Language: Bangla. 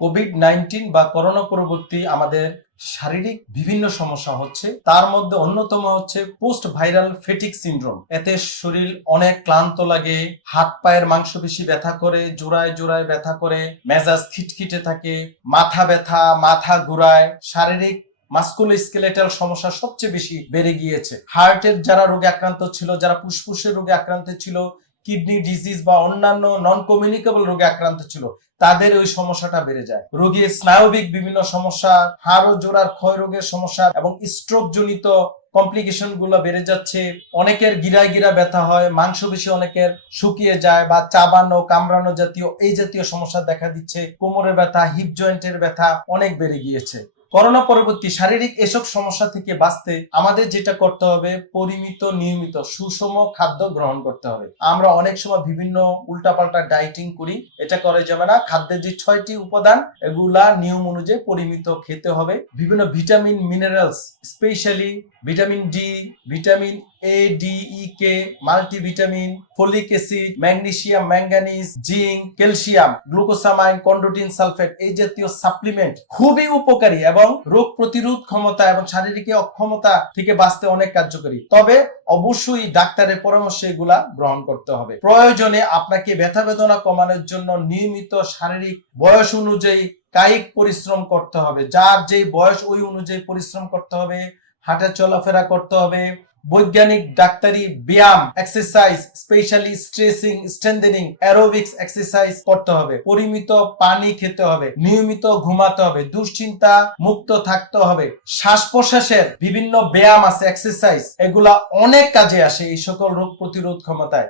কোভিড নাইন্টিন বা করোনা পরবর্তী আমাদের শারীরিক বিভিন্ন সমস্যা হচ্ছে, তার মধ্যে অন্যতম হচ্ছে পোস্ট ভাইরাল ফেটিক সিন্ড্রোম এতে শরীর অনেক ক্লান্ত লাগে, হাত পায়ের মাংসপেশি ব্যথা করে, জোড়ায় জোড়ায় ব্যথা করে, মেজাজ খিটখিটে থাকে, মাথা ব্যথা, মাথা ঘুরায়, শারীরিক মাস্কুলো স্কেলেটাল সমস্যা সবচেয়ে বেশি বেড়ে গিয়েছে। হার্টের যারা রোগে আক্রান্ত ছিল, যারা ফুসফুসের রোগে আক্রান্ত ছিল কিডনি ডিজিজ বা অন্যান্য নন কমিউনিকেবল রোগে আক্রান্ত ছিল, তাদের ওই সমস্যাটা বেড়ে যায়। রোগীর স্নায়বিক বিভিন্ন সমস্যা, হাড় ও জোড়ার ক্ষয় রোগের সমস্যা এবং স্ট্রোক জনিত কমপ্লিকেশনগুলো বেড়ে যাচ্ছে। অনেকের গিরায় গিরা ব্যথা হয় মাংস বেশি অনেকের শুকিয়ে যায় বা চাবানো, কামড়ানো জাতীয় এই জাতীয় সমস্যা দেখা দিচ্ছে। কোমরের ব্যথা হিপ জয়েন্টের ব্যথা অনেক বেড়ে গিয়েছে। করোনা পরবর্তী শারীরিক এসব সমস্যা থেকে বাঁচতে আমাদের যেটা করতে হবে, পরিমিত, নিয়মিত সুষম খাদ্য গ্রহণ করতে হবে। আমরা অনেক সময় বিভিন্ন উল্টাপাল্টা ডাইটিং করি, এটা করে যাবে না। খাদ্যের যে ছয়টি উপাদান, এগুলা নিয়ম অনুযায়ী পরিমিত খেতে হবে। বিভিন্ন vitamin minerals specially vitamin D vitamin A D E K multivitamin folic acid magnesium manganese zinc calcium glucosamine chondroitin sulphate এই জাতীয় সাপ্লিমেন্ট খুবই উপকারী এবং রোগ প্রতিরোধ ক্ষমতা এবং শারীরিক অক্ষমতা থেকে বাঁচতে অনেক কার্যকরী। তবে অবশ্যই ডাক্তারের পরামর্শ এগুলা গ্রহণ করতে হবে। প্রয়োজনে আপনাকে ব্যথা বেদনা কমানোর জন্য নিয়মিত শারীরিক বয়স অনুযায়ী কায়িক পরিশ্রম করতে হবে। যার যে বয়স ওই অনুযায়ী পরিশ্রম করতে হবে, হাঁটা চলাফেরা করতে হবে বৈজ্ঞানিক ডাক্তারি, ব্যায়াম exercise specially stretching strengthening aerobics exercise করতে হবে। পরিমিত পানি খেতে হবে, নিয়মিত ঘুমাতে হবে, দুশ্চিন্তা মুক্ত থাকতে হবে। শ্বাস প্রশ্বাসের বিভিন্ন ব্যায়াম আছে এক্সারসাইজ এগুলা অনেক কাজে আসে এই সকল রোগ প্রতিরোধ ক্ষমতায়।